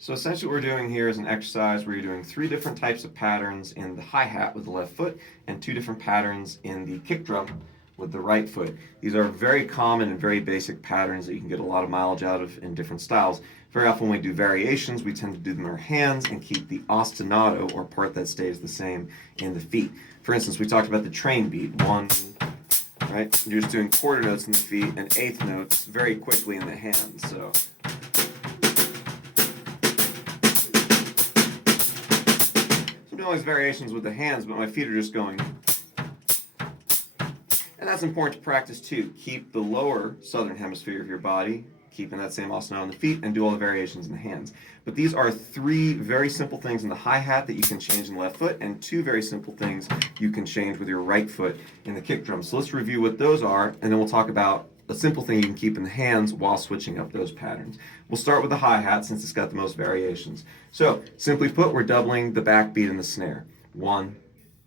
So essentially what we're doing here is an exercise where you're doing 3 different types of patterns in the hi-hat with the left foot and 2 different patterns in the kick drum with the right foot. These are very common and very basic patterns that you can get a lot of mileage out of in different styles. Very often when we do variations, we tend to do them in our hands and keep the ostinato, or part that stays the same, in the feet. For instance, we talked about the train beat, 1, right? You're just doing quarter notes in the feet and eighth notes very quickly in the hands. So all these variations with the hands, but my feet are just going. And that's important to practice too. Keep the lower southern hemisphere of your body, keeping that same ostinato on the feet, and do all the variations in the hands. But these are 3 very simple things in the hi-hat that you can change in the left foot, and 2 very simple things you can change with your right foot in the kick drum. So let's review what those are, and then we'll talk about a simple thing you can keep in the hands while switching up those patterns. We'll start with the hi-hat since it's got the most variations. So, simply put, we're doubling the backbeat in the snare. 1,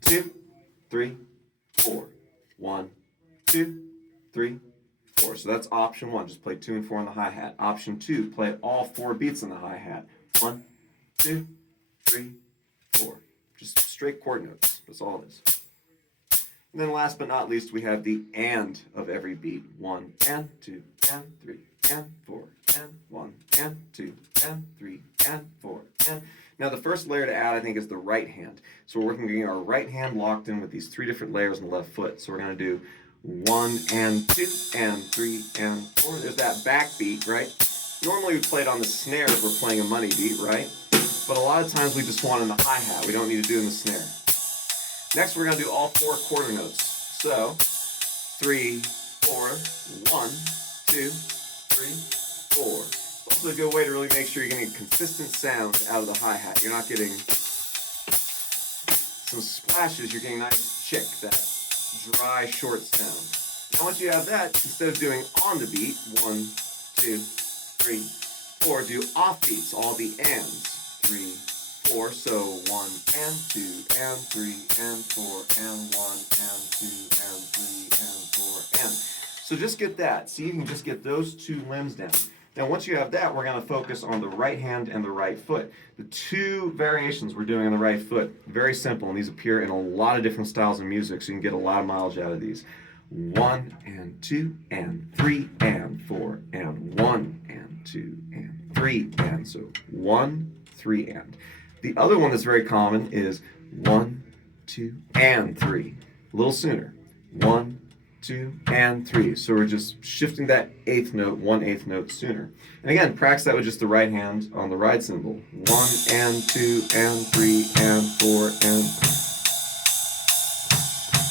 2, 3, 4. 1, 2, 3, 4. So that's option 1. Just play 2 and 4 on the hi-hat. Option 2, play all 4 beats on the hi-hat. 1, 2, 3, 4. Just straight chord notes. That's all it is. And then last but not least, we have the and of every beat. 1 and 2 and 3 and 4 and 1 and 2 and 3 and 4 and. Now the first layer to add, I think, is the right hand. So we're working on getting our right hand locked in with these 3 different layers on the left foot. So we're going to do 1 and 2 and 3 and 4. There's that backbeat, right? Normally we play it on the snare if we're playing a money beat, right? But a lot of times we just want it in the hi-hat. We don't need to do it in the snare. Next, we're going to do all 4 quarter notes. So, 3, 4, 1, 2, 3, 4. Also a good way to really make sure you're getting a consistent sound out of the hi-hat. You're not getting some splashes, you're getting a nice chick, that dry, short sound. Now once you have that, instead of doing on the beat, 1, 2, 3, 4, do off beats, all the ands. 3, 4, so 1 and 2 and 3 and 4 and 1 and 2 and 3 and 4 and. So just get that. See, you can just get those 2 limbs down. Now once you have that, we're going to focus on the right hand and the right foot. The 2 variations we're doing on the right foot, very simple, and these appear in a lot of different styles of music, so you can get a lot of mileage out of these. 1 and 2 and 3 and 4 and 1 and 2 and 3 and. So 1, 3 and. The other one that's very common is 1, 2, and 3. A little sooner. 1, 2, and 3. So we're just shifting that 8th note, 1/8 note sooner. And again, practice that with just the right hand on the ride cymbal. 1 and 2 and 3 and 4 and.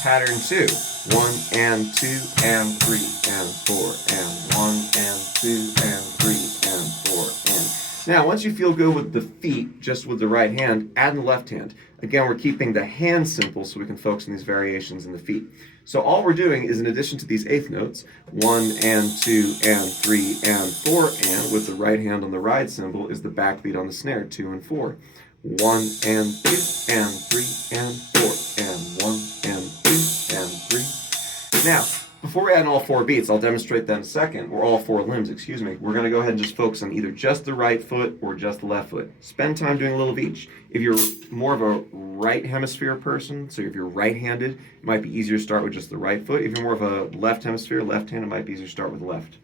Pattern 2. 1 and 2 and 3 and 4 and 1 and 2 and 3 and 4 and. Now, once you feel good with the feet, just with the right hand, add the left hand. Again, we're keeping the hand simple so we can focus on these variations in the feet. So all we're doing is, in addition to these 8th notes, 1 and 2 and 3 and 4 and, with the right hand on the ride cymbal, is the backbeat on the snare, 2 and 4. 1 and 2 and 3 and 4 and 1 and 2 and 3. Now, before we add in all 4 beats, I'll demonstrate that in a second, or all 4 limbs, excuse me. We're going to go ahead and just focus on either just the right foot or just the left foot. Spend time doing a little of each. If you're more of a right hemisphere person, so if you're right-handed, it might be easier to start with just the right foot. If you're more of a left hemisphere, left-handed, it might be easier to start with the left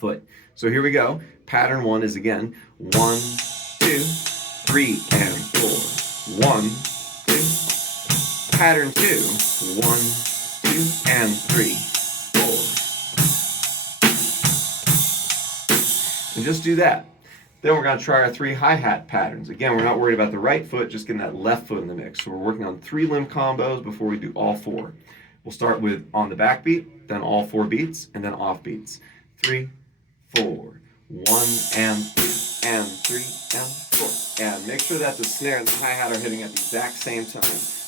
foot. So here we go. Pattern 1 is, again, 1, 2, 3 and 4. 1, 2. Pattern 2, 1, 2 and 3, 4. And just do that. Then we're going to try our 3 hi-hat patterns. Again, we're not worried about the right foot, just getting that left foot in the mix. So we're working on 3 limb combos before we do all 4. We'll start with on the backbeat, then all 4 beats, and then off beats. 3, 4. 1 and 2 and 3 and 4. And make sure that the snare and the hi-hat are hitting at the exact same time.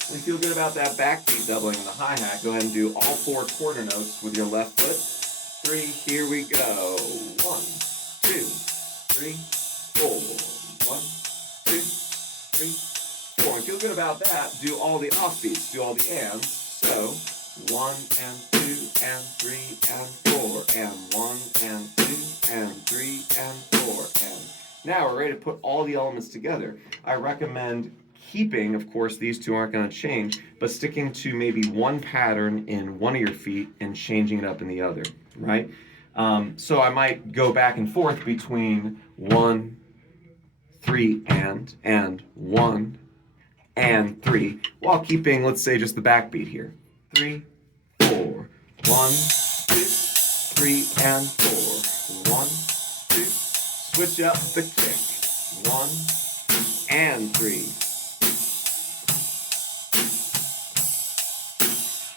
When you feel good about that backbeat doubling in the hi-hat, go ahead and do all 4 quarter notes with your left foot. 3, here we go. 1, 2, 3, 4. 1, 2, 3, 4. And feel good about that, do all the off beats, do all the ands. So 1 and 2 and 3 and 4 and 1 and 2 and 3 and 4 and. Now we're ready to put all the elements together. I recommend keeping, of course, these two aren't going to change, but sticking to maybe one pattern in one of your feet and changing it up in the other, right? So I might go back and forth between 1, 3, and 1, and 3, while keeping, let's say, just the backbeat here. 3, 4, 1, 2, 3, and 4. 1, 2, switch up the kick. 1 and 3.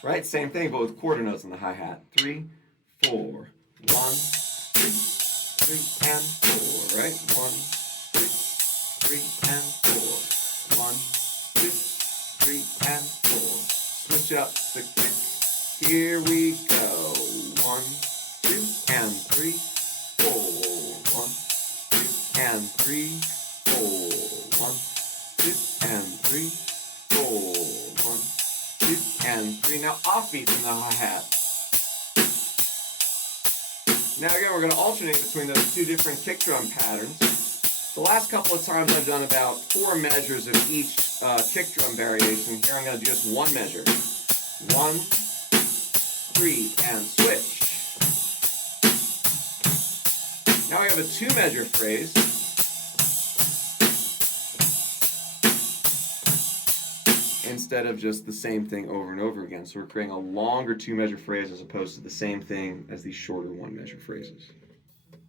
Right, same thing, but with quarter notes on the hi-hat. 3, 4, 1, 2, 3, and 4. Right, 1, 2, 3, and 4. 1, 2, 3, and 4. Switch up the kick. Here we go. 1, 2, and 3, 4. 1, 2, and 3, 4. 1, 2, and 3, 4. 1, 2, and 3. Now offbeats in the hi-hat. Now again, we're going to alternate between those two different kick drum patterns. The last couple of times I've done about 4 measures of each kick drum variation. Here I'm going to do just one measure. 1, 3, and switch. Now I have a 2-measure phrase. Instead of just the same thing over and over again. So we're creating a longer 2-measure phrase as opposed to the same thing as these shorter 1-measure phrases.